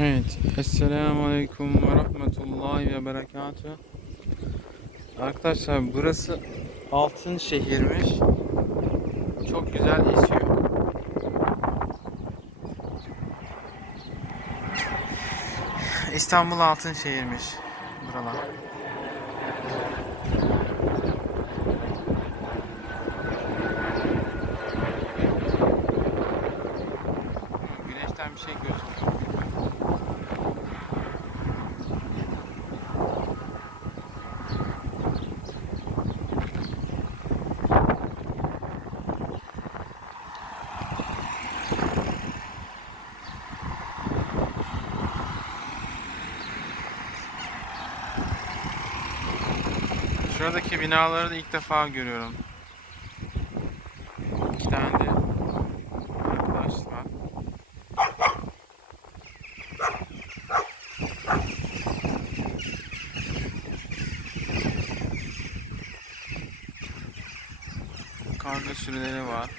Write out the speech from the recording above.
Evet. Esselamu Aleyküm ve Rahmetullahi ve Berekatuhu. Arkadaşlar burası altın şehirmiş. Çok güzel esiyor. İstanbul altın şehirmiş buralar. Güneşten bir şey gözükmüyor. Şuradaki binaları da ilk defa görüyorum. İki tane de arkadaş var. Karga sürüleri var.